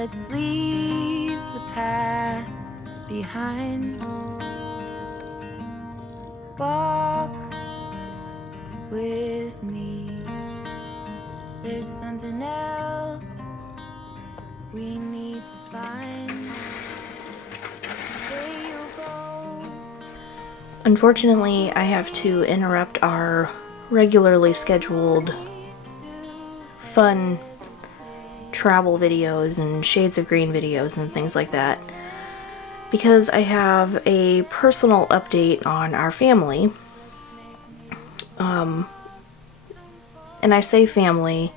let's leave the past behind. Walk with me. There's something else we need to find. Say you'll go. Unfortunately, I have to interrupt our regularly scheduled fun travel videos and shades of green videos and things like that because I have a personal update on our family. And I say family,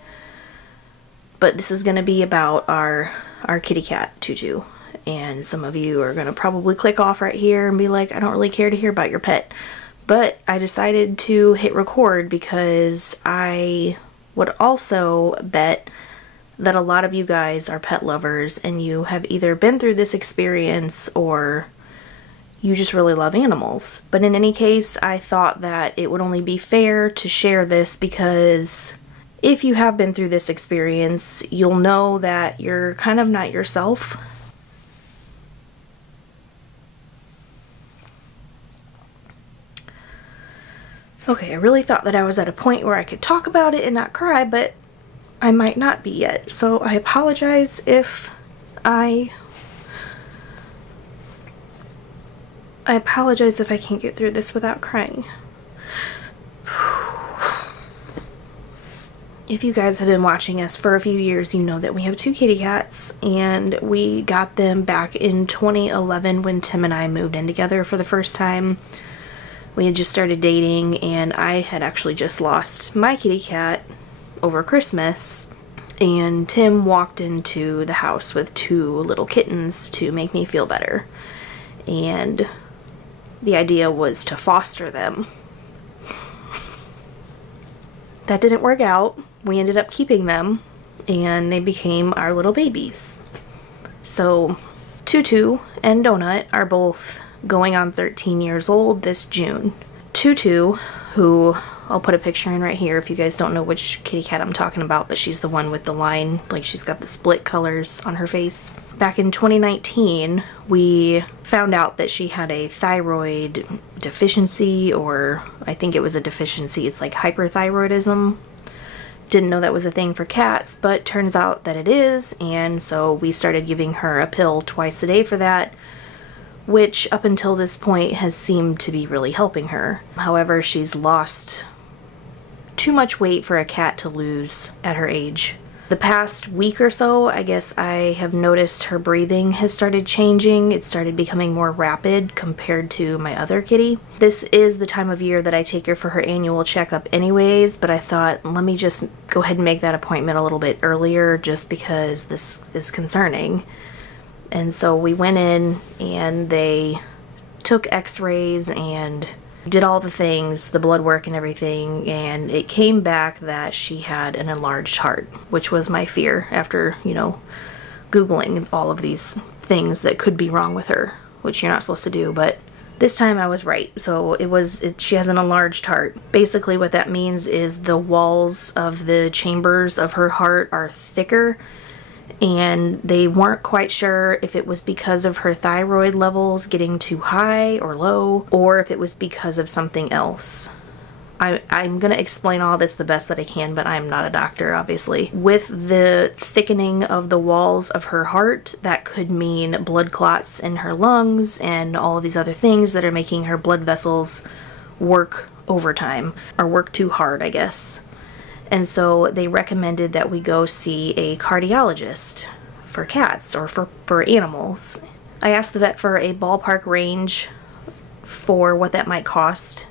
but this is going to be about our kitty cat, Tutu. And some of you are going to probably click off right here and be like, I don't really care to hear about your pet. But I decided to hit record because I would also bet that a lot of you guys are pet lovers and you have either been through this experience or you just really love animals. But in any case, I thought that it would only be fair to share this because if you have been through this experience, you'll know that you're kind of not yourself. Okay, I really thought that I was at a point where I could talk about it and not cry, but I might not be yet. So I apologize if I can't get through this without crying. If you guys have been watching us for a few years, you know that we have 2 kitty cats, and we got them back in 2011 when Tim and I moved in together for the first time. We had just started dating, and I had actually just lost my kitty cat over Christmas, and Tim walked into the house with 2 little kittens to make me feel better. And the idea was to foster them. That didn't work out. We ended up keeping them, and they became our little babies. So Tutu and Donut are both going on 13 years old this June. Tutu, who I'll put a picture in right here if you guys don't know which kitty cat I'm talking about, but she's the one with the line, like she's got the split colors on her face. Back in 2019, we found out that she had a thyroid deficiency, or I think it was a deficiency, it's like hyperthyroidism. Didn't know that was a thing for cats, but turns out that it is, and so we started giving her a pill twice a day for that, which up until this point has seemed to be really helping her. However, she's lost too much weight for a cat to lose at her age. The past week or so, I guess I have noticed her breathing has started changing. It started becoming more rapid compared to my other kitty. This is the time of year that I take her for her annual checkup anyways, but I thought, let me just go ahead and make that appointment a little bit earlier just because this is concerning. And so we went in and they took x-rays and did all the things, the blood work and everything, and it came back that she had an enlarged heart, which was my fear after, you know, Googling all of these things that could be wrong with her, which you're not supposed to do, but this time I was right. So she has an enlarged heart. Basically what that means is the walls of the chambers of her heart are thicker, and they weren't quite sure if it was because of her thyroid levels getting too high or low, or if it was because of something else. I'm going to explain all this the best that I can, but I'm not a doctor, obviously. With the thickening of the walls of her heart, that could mean blood clots in her lungs and all of these other things that are making her blood vessels work overtime, or work too hard, I guess. And so they recommended that we go see a cardiologist for cats or for animals. I asked the vet for a ballpark range for what that might cost,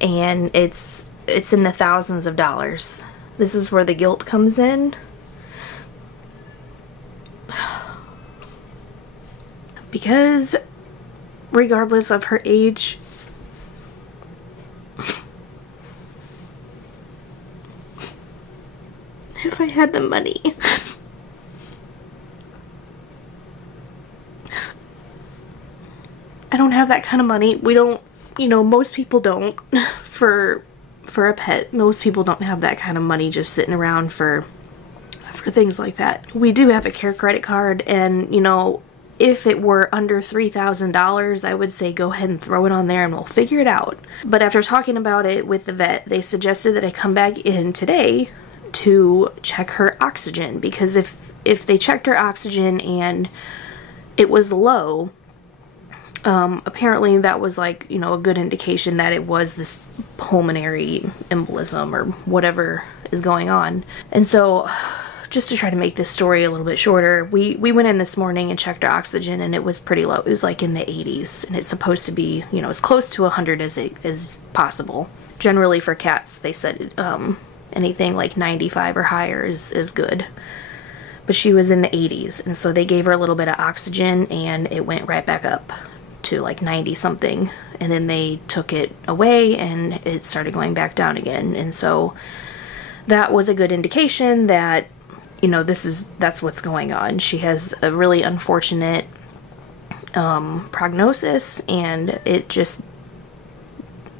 and it's in the thousands of dollars. This is where the guilt comes in. Because regardless of her age, if I had the money, I don't have that kind of money. We don't, you know, most people don't for a pet. Most people don't have that kind of money just sitting around for for things like that. We do have a care credit card, and you know, if it were under $3,000, I would say go ahead and throw it on there and we'll figure it out. But after talking about it with the vet, they suggested that I come back in today to check her oxygen, because if they checked her oxygen and it was low, apparently that was like, you know, a good indication that it was this pulmonary embolism or whatever is going on. And so, just to try to make this story a little bit shorter, we went in this morning and checked her oxygen, and it was pretty low. It was like in the 80s, and it's supposed to be, you know, as close to 100 as possible. Generally for cats, they said anything like 95 or higher is good. But she was in the 80s, and so they gave her a little bit of oxygen, and it went right back up to like 90 something, and then they took it away and it started going back down again. And so that was a good indication that, you know, that's what's going on. She has a really unfortunate prognosis, and it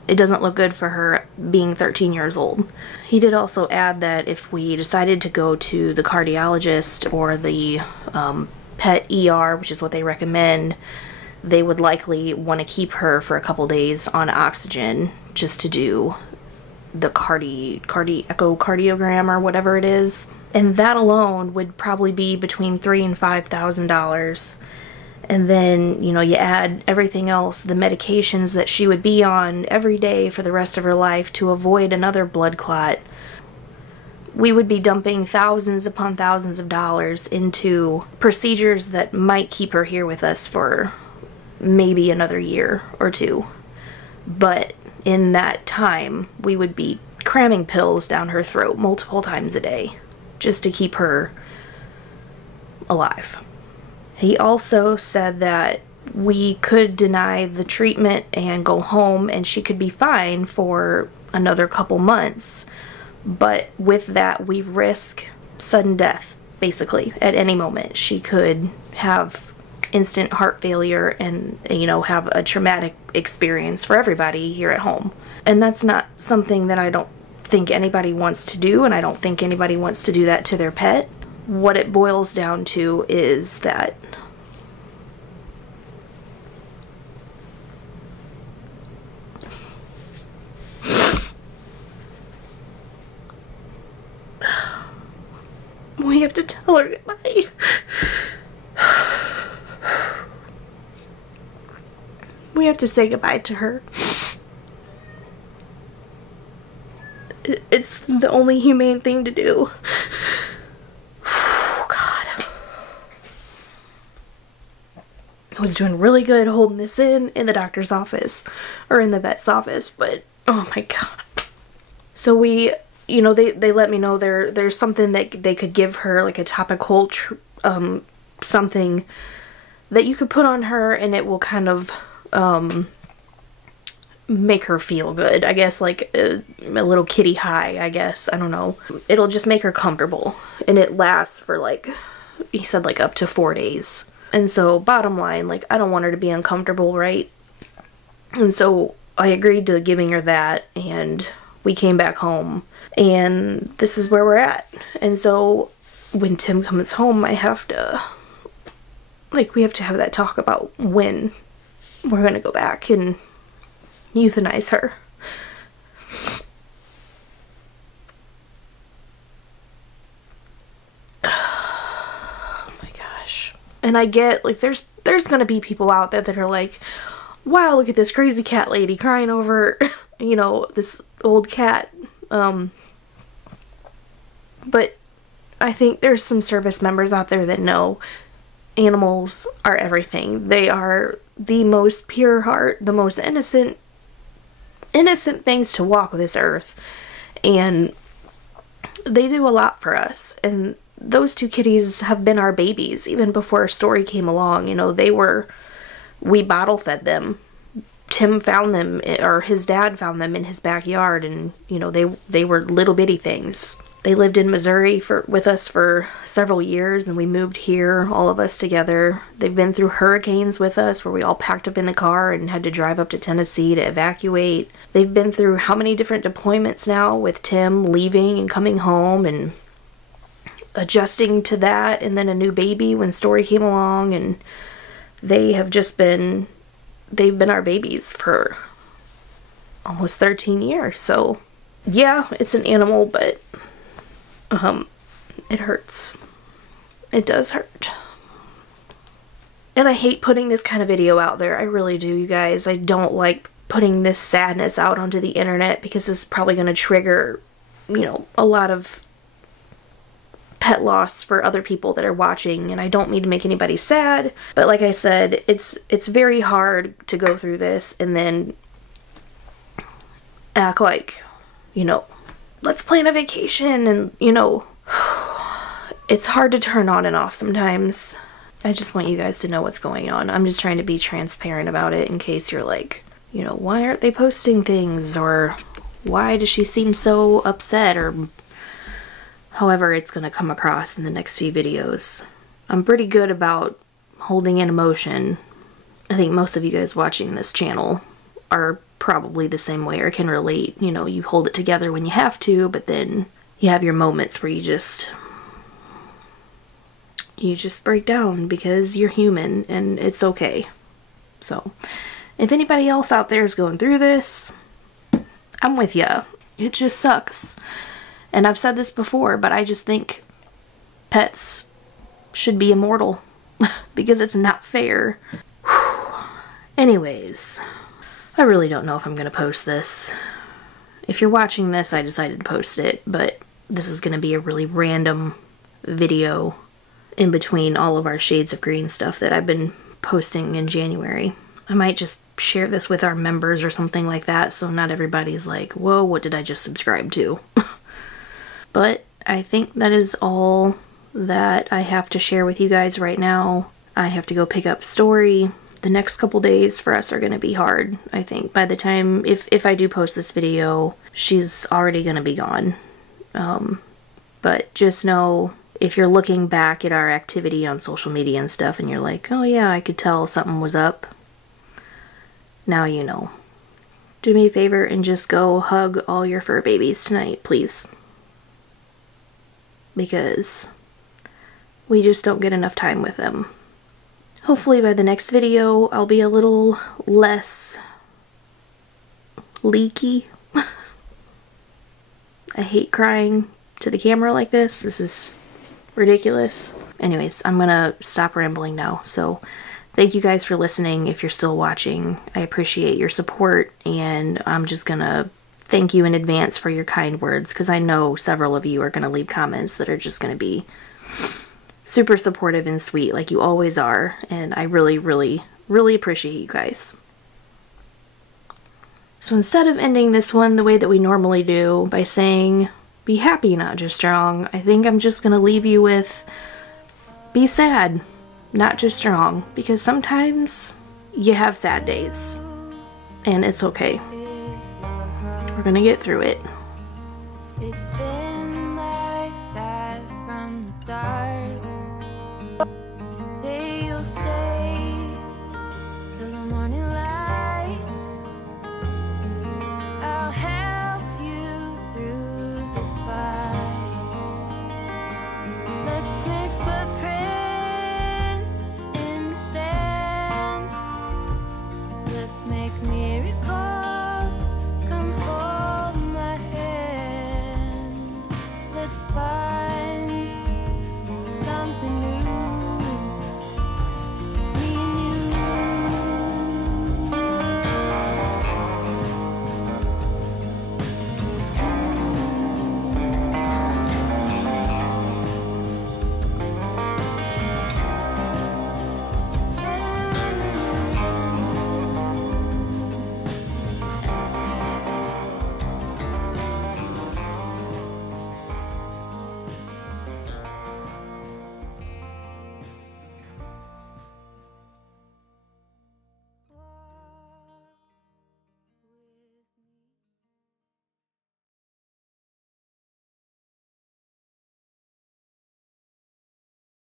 doesn't look good for her being 13 years old. He did also add that if we decided to go to the cardiologist or the pet ER, which is what they recommend, they would likely want to keep her for a couple days on oxygen just to do the echocardiogram or whatever it is. And that alone would probably be between $3,000 and $5,000. And then, you know, you add everything else, the medications that she would be on every day for the rest of her life to avoid another blood clot. We would be dumping thousands upon thousands of dollars into procedures that might keep her here with us for maybe another year or two. But in that time, we would be cramming pills down her throat multiple times a day just to keep her alive. He also said that we could deny the treatment and go home and she could be fine for another couple months. But with that, we risk sudden death, basically, at any moment. She could have instant heart failure and, you know, have a traumatic experience for everybody here at home. And that's not something that I don't think anybody wants to do, and I don't think anybody wants to do that to their pet. What it boils down to is that we have to tell her goodbye. We have to say goodbye to her. It's the only humane thing to do. Oh, God. I was doing really good holding this in the doctor's office, or in the vet's office, but oh my God. So we, you know, they let me know there's something that they could give her, like a topical something that you could put on her, and it will kind of make her feel good. I guess like a little kitty high, I guess. I don't know. It'll just make her comfortable, and it lasts for like, he said, like up to 4 days. And so bottom line, like, I don't want her to be uncomfortable, right? And so I agreed to giving her that, and we came back home, and this is where we're at. And so when Tim comes home, I have to, like, we have to have that talk about when we're gonna go back and euthanize her. Oh my gosh. And I get, like, there's gonna be people out there that are like, wow, look at this crazy cat lady crying over, you know, this old cat. But I think there's some service members out there that know animals are everything. They are the most pure heart, the most innocent things to walk this earth. And they do a lot for us. And those two kitties have been our babies even before our story came along. You know, we bottle fed them. Tim found them, or his dad found them in his backyard, and, you know, they were little bitty things. They lived in Missouri with us for several years, and we moved here, all of us together. They've been through hurricanes with us, where we all packed up in the car and had to drive up to Tennessee to evacuate. They've been through how many different deployments now, with Tim leaving and coming home, and adjusting to that, and then a new baby when Story came along, and they have just been, they've been our babies for almost 13 years. So yeah, it's an animal, but it hurts. It does hurt. And I hate putting this kind of video out there. I really do, you guys. I don't like putting this sadness out onto the internet because it's probably going to trigger, you know, a lot of pet loss for other people that are watching, and I don't mean to make anybody sad, but like I said, it's very hard to go through this and then act like, you know, let's plan a vacation, and you know, it's hard to turn on and off sometimes. I just want you guys to know what's going on. I'm just trying to be transparent about it in case you're like, you know, why aren't they posting things, or why does she seem so upset, or however it's going to come across in the next few videos. I'm pretty good about holding in emotion. I think most of you guys watching this channel are probably the same way or can relate. You know, you hold it together when you have to, but then you have your moments where you just break down because you're human, and it's okay. So, if anybody else out there is going through this, I'm with ya. It just sucks. And I've said this before, but I just think pets should be immortal because it's not fair. Anyways, I really don't know if I'm going to post this. If you're watching this, I decided to post it, but this is going to be a really random video in between all of our Shades of Green stuff that I've been posting in January. I might just share this with our members or something like that, so not everybody's like, whoa, what did I just subscribe to? But I think that is all that I have to share with you guys right now. I have to go pick up Story. The next couple days for us are going to be hard, I think. By the time, if I do post this video, she's already going to be gone. But just know, if you're looking back at our activity on social media and stuff and you're like, oh yeah, I could tell something was up, now you know. Do me a favor and just go hug all your fur babies tonight, please. Because we just don't get enough time with them. Hopefully by the next video, I'll be a little less leaky. I hate crying to the camera like this. This is ridiculous. Anyways, I'm gonna stop rambling now. So thank you guys for listening. If you're still watching, I appreciate your support, and I'm just gonna thank you in advance for your kind words, because I know several of you are gonna leave comments that are just gonna be super supportive and sweet like you always are, and I really, really, really appreciate you guys. So instead of ending this one the way that we normally do, by saying, be happy, not just strong, I think I'm just gonna leave you with, be sad, not just strong, because sometimes you have sad days, and it's okay. We're gonna get through it. It's been like that from the start. Say you'll stay till the morning light. I'll help you through the fight. Let's make footprints in the sand. Let's make miracles. Come hold my hand. Let's fight.